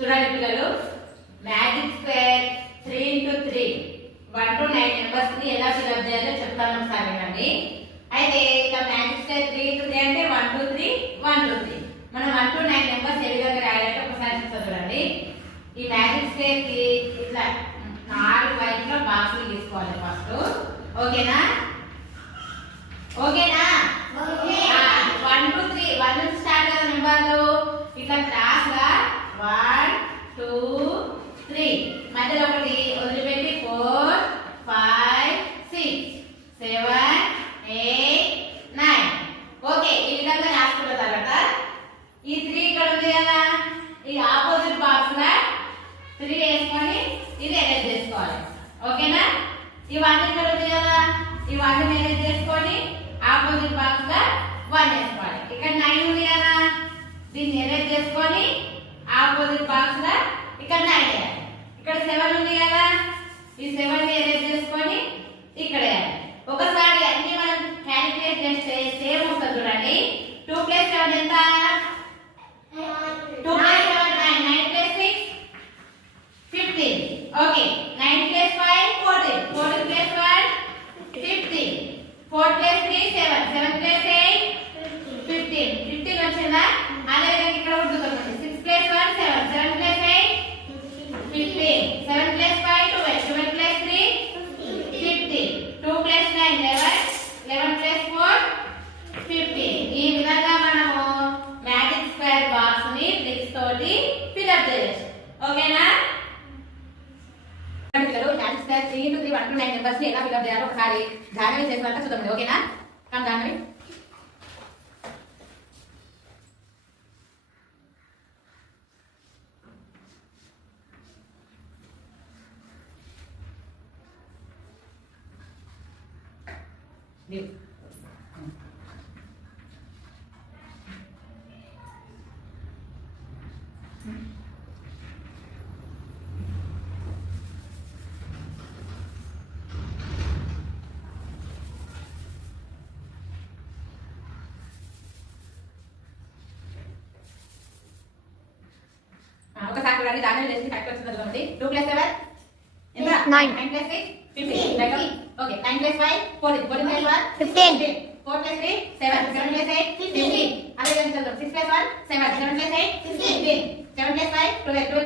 చూడండి పిల్లలు, magic square 3 into 3 1 to 9 numbers ని ఎలా ఫిల్అప్ చేయాలో చెప్తాను ఒకసారి వినండి. అయితే ఇక మ్యాజిక్ స్క్వేర్ 3 into 3 అంటే 1 to 3 1 to 3. మనం 1 to 9 నెంబర్స్ ఏ విధంగా రాయాలంటే ఒకసారి చెప్తా చూడండి. ఈ మ్యాజిక్ స్క్వేర్ కి ఇట్లా 4 వైపుల బాక్సులు తీసుకోవాలి ఫస్ట్. ఓకేనా? ఓకేనా? ఓకే. 1 to 3 1 నుంచి స్టార్ట్ కదా నెంబర్లు. ఇట్లా క్రాస్ గా 1 2 3 మధ్యలో ఒకటి వదిలిపెట్టి 4 5 6 7 8 9. ఓకే, ఈ విధంగా రాసుకున్న తర్వాత ఈ 3 ఇక్కడ ఉంది కదా, ఈ ఆపోజిట్ బాక్స్ లా 3 వేసుకొని ఇది అరేంజ్ చేసుకోవాలి. ఓకేనా? ఈ 1 ఇక్కడ ఉంది కదా, ఈ 1 ని అరేంజ్ చేసుకొని ఆపోజిట్ బాక్స్ లా 1 వేసుకోవాలి. ఇక్కడ 9 ఉంది కదా, దీన్ని అరేంజ్ చేసుకొని ఆపోజిట్ బాక్స్ లా ఇక్కడ 9 వేయాలి. ఇక్కడ 7 ఉంది కదా, ఈ 7 ని అరేంజ్ చేసుకొని ఇక్కడ వేయాలి. ఒకసారి అన్ని మనం క్యాలిక్యులేట్ చేస్తే సేమ్ వస్తుంది చూడండి. 2 + 7 ఎంత? 2 + 7 9 9 + 6 15. ఓకే, 9 + 5 14 14 + 1 15 4 + 3 7 7 + 8 15 15 వచ్చిందా? అదే విధంగా ఇక్కడ ఉంటుంది 6 + 1 7 7 + 8 15 7 + 5 12 12 + 3 15 2 + 9 11 11 + 4 15. ఈ విధంగా మనము మ్యాజిక్ స్క్వేర్ బాక్స్ ని బ్రిక్స్ తోటి ఫిల్అప్ చేయొచ్చు. ఓకేనా? పిల్లలు, magic square 3 into 3 1 to 9 numbers ని ఎలా ఫిల్అప్ చేయాలో ఒకసారి జాహ్నవి చేసినట్టు చూద్దాం. ఓకేనా? కమ్ జాహ్నవి. ఒకసారి చూడండి, దాని చేసి కరెక్ట్ వచ్చింది చూడండి. 2 + 7 ఎంత? 9 9 + 6 15. ఓకే, 9 + 5 14 14 + 1 15 4 + 3 7 7 + 8 15. అదే విధంగా 6 + 1 7 7 + 8 15 7 + 5 12 12